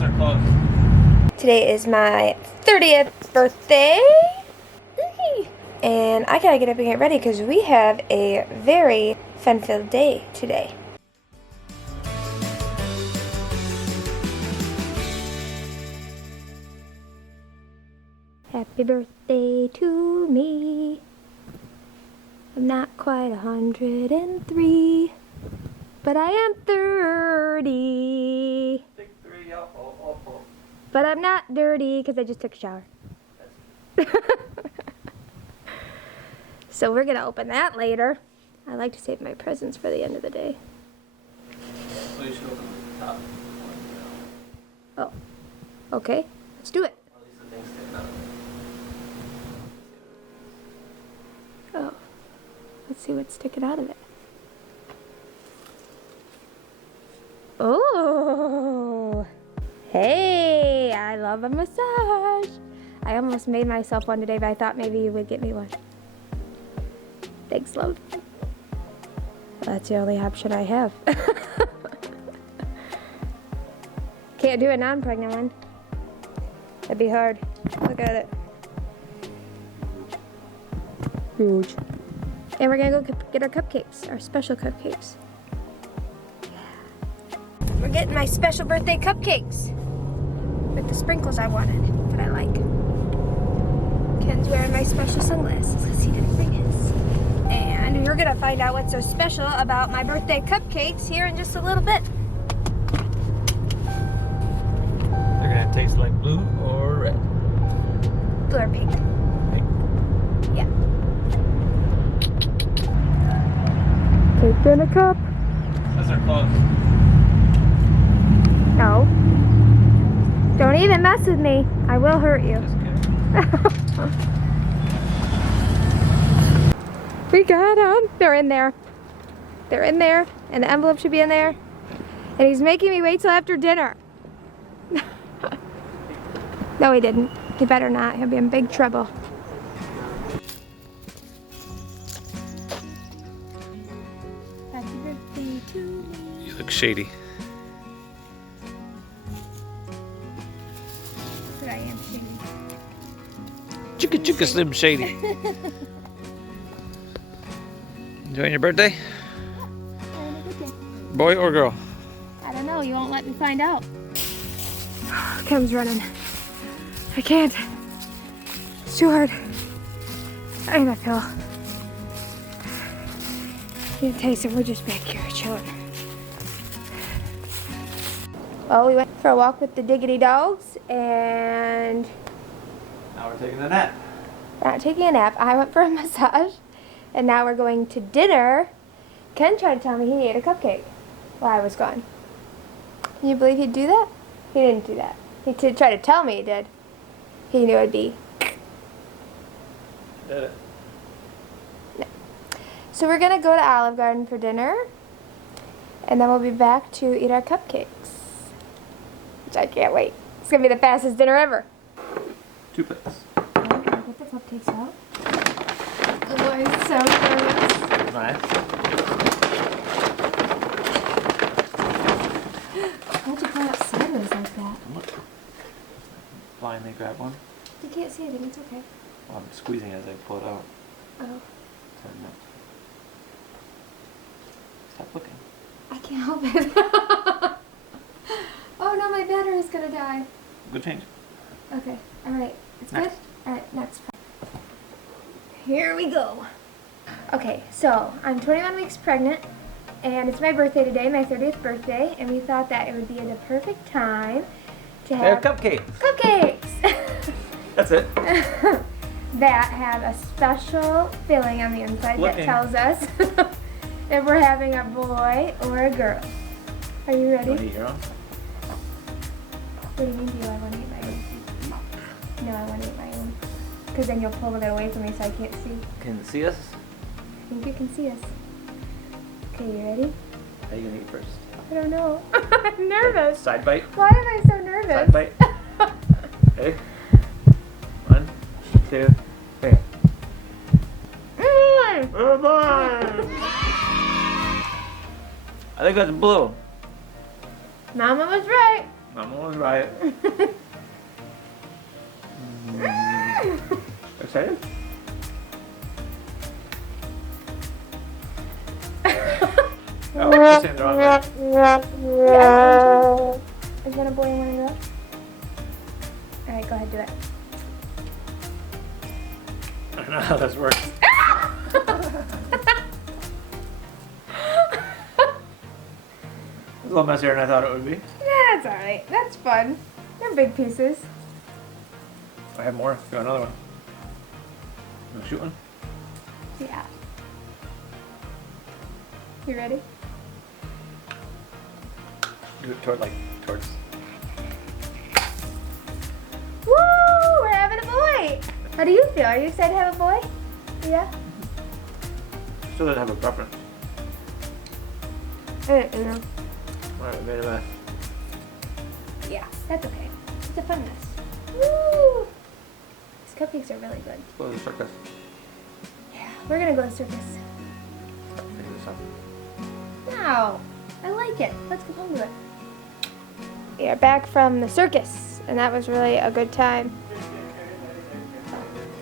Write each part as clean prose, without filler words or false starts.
Says they're closed. Today is my 30th birthday. And I gotta get up and get ready because we have a very fun-filled day today. Happy birthday to me. I'm not quite 103, but I am 30. But I'm not dirty because I just took a shower. So we're gonna open that later. I like to save my presents for the end of the day. So you should open the top. Oh, okay, let's do it. At least the thing's sticking out of it. Oh, let's see what's sticking out of it. Oh, hey, I love a massage. I almost made myself one today, but I thought maybe you would get me one. Thanks, love. That's the only option I have. Can't do a non-pregnant one. That'd be hard. Look at it. Huge. And we're gonna go get our cupcakes, our special cupcakes. We're getting my special birthday cupcakes with the sprinkles I wanted, that I like. Ken's wearing my special sunglasses because he didn't bring his. And you're gonna find out what's so special about my birthday cupcakes here in just a little bit. They're gonna taste like blue or red. Blue or pink? Pink. Yeah. Cake in a cup. Says they're closed. No. Don't even mess with me. I will hurt you. Just kidding. We got them. They're in there. They're in there. And the envelope should be in there. And he's making me wait till after dinner. No, he didn't. He better not. He'll be in big trouble. Happy birthday to me. You look shady. But I am shady. Chicka chicka slim shady. Enjoying your birthday? Boy or girl? I don't know. You won't let me find out. Kim's running. I can't. It's too hard. I need a pill. You taste it. We're just back here chilling. Well, we went for a walk with the Diggity Dogs, and Now we're taking a nap. we're not taking a nap. I went for a massage, and now we're going to dinner. Ken tried to tell me he ate a cupcake while I was gone. Can you believe he'd do that? He didn't do that. He tried to tell me he did. He knew it'd be. Did it? So we're gonna go to Olive Garden for dinner, and then we'll be back to eat our cupcakes, which I can't wait. It's gonna be the fastest dinner ever. 2 plates. I'm gonna get the cupcakes out. The boy's so nervous. Nice. Why'd you pull it sideways like that? Look. Blindly grab one. You can't see anything. It's okay. Well, I'm squeezing as I pull it out. Oh, Turn it. Stop looking. I can't help it. Oh no, my battery's gonna die. Good change. Okay, alright. It's Next. good? Alright, next. Here we go. Okay, so I'm 21 weeks pregnant, and it's my birthday today, my 30th birthday, and we thought that it would be the perfect time to They're have cupcakes. cupcakes That's it. that have a special filling on the inside that Looking. tells us if we're having a boy or a girl. Are you ready? Want to eat your own? What do you mean, do I want to eat my own? No, I want to eat my own. Because then you'll pull it away from me so I can't see. Can you see us? I think you can see us. Okay, you ready? How are you going to eat first? I don't know. I'm nervous. Side bite. Why am I so nervous? Side bite. Okay. 1, 2, 3. Oh boy! I think that's blue. Mama was right. I'm gonna try it. Excited? Oh, just saying the wrong way. Is that a boy and one girl? Alright, go ahead, do it. I don't know how this works. It's a little messier than I thought it would be. That's alright. That's fun. They're big pieces. I have more. Got another one. Wanna shoot one? Yeah. You ready? Do it towards. Woo! We're having a boy! How do you feel? Are you excited to have a boy? Yeah? Still doesn't have a preference. You know. Alright, made a mess. Yeah, that's okay. It's a fun mess. Woo! These cupcakes are really good. Let's go to the circus. Yeah, we're gonna go to the circus. Figure this out. No, I like it. Let's get home to it. We are back from the circus, and that was really a good time.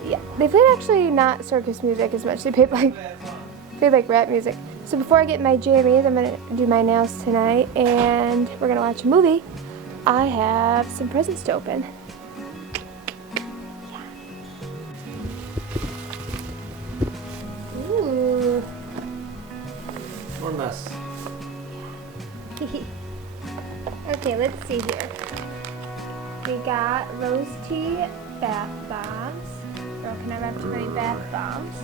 Yeah, they played actually not circus music as much. They played like rap music. So before I get my jammies, I'm gonna do my nails tonight, and we're gonna watch a movie. I have some presents to open. Yeah. Ooh. More mess. Okay, let's see here. We got rose tea bath bombs. Girl, can I have too many bath bombs?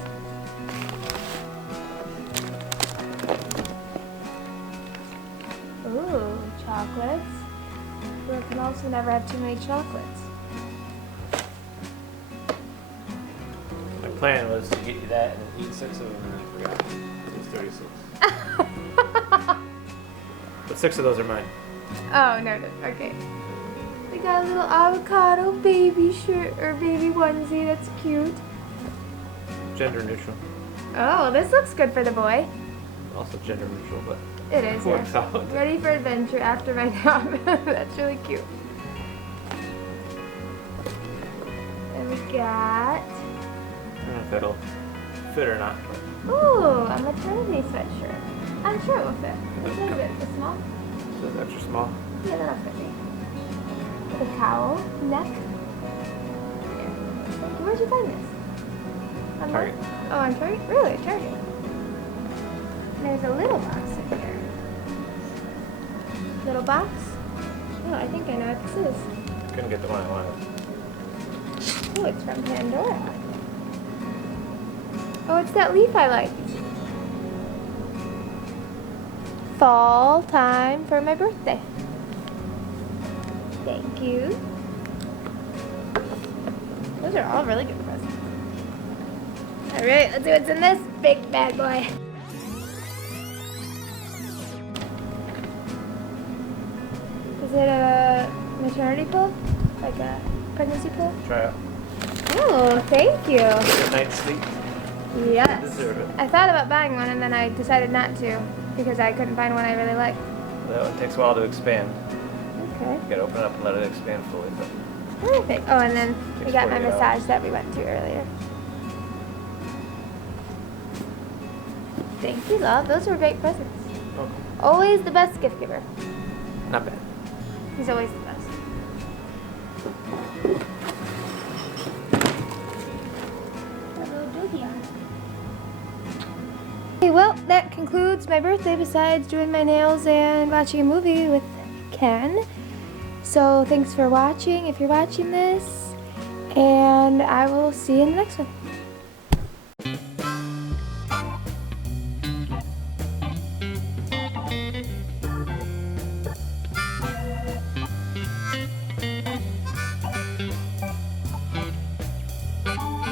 Ooh, chocolates. Girl can also never have too many chocolates. My plan was to get you that and then eat 6 of them and then I forgot. It was 36. But 6 of those are mine. Oh, no, okay. We got a little avocado baby shirt or baby onesie. That's cute. Gender neutral. Oh, this looks good for the boy. Also gender neutral, but It is, works yeah. out. Ready for adventure after my nap. That's really cute. And we got, I don't know if it'll fit or not. But ooh, a maternity sweatshirt. I'm sure it will fit. Which one is it? The small? it's extra small. Yeah, that'll fit me. With a cowl, neck. Here. Where'd you find this? Online? Target. Oh, on Target? Really? Target? And there's a little box in here. Little box? Oh, I think I know what this is. Couldn't get the one I wanted. Oh, it's from Pandora. Oh, it's that leaf I liked. Fall time for my birthday. Thank you. Those are all really good presents. Alright, let's see what's in this big bad boy. Is it a maternity pill? Like a pregnancy pill? Try out. Oh, thank you. Good night's sleep. Yes. Deserve it. I thought about buying one and then I decided not to because I couldn't find one I really liked. That one takes a while to expand. Okay. You gotta open it up and let it expand fully. But Perfect. Oh, and then we Takes got my 48 massage hours. that we went to earlier. Thank you, love. Those were great presents. okay. Always the best gift giver. Not bad. He's always the best. Okay, well, that concludes my birthday besides doing my nails and watching a movie with Ken. So thanks for watching if you're watching this, and I will see you in the next one.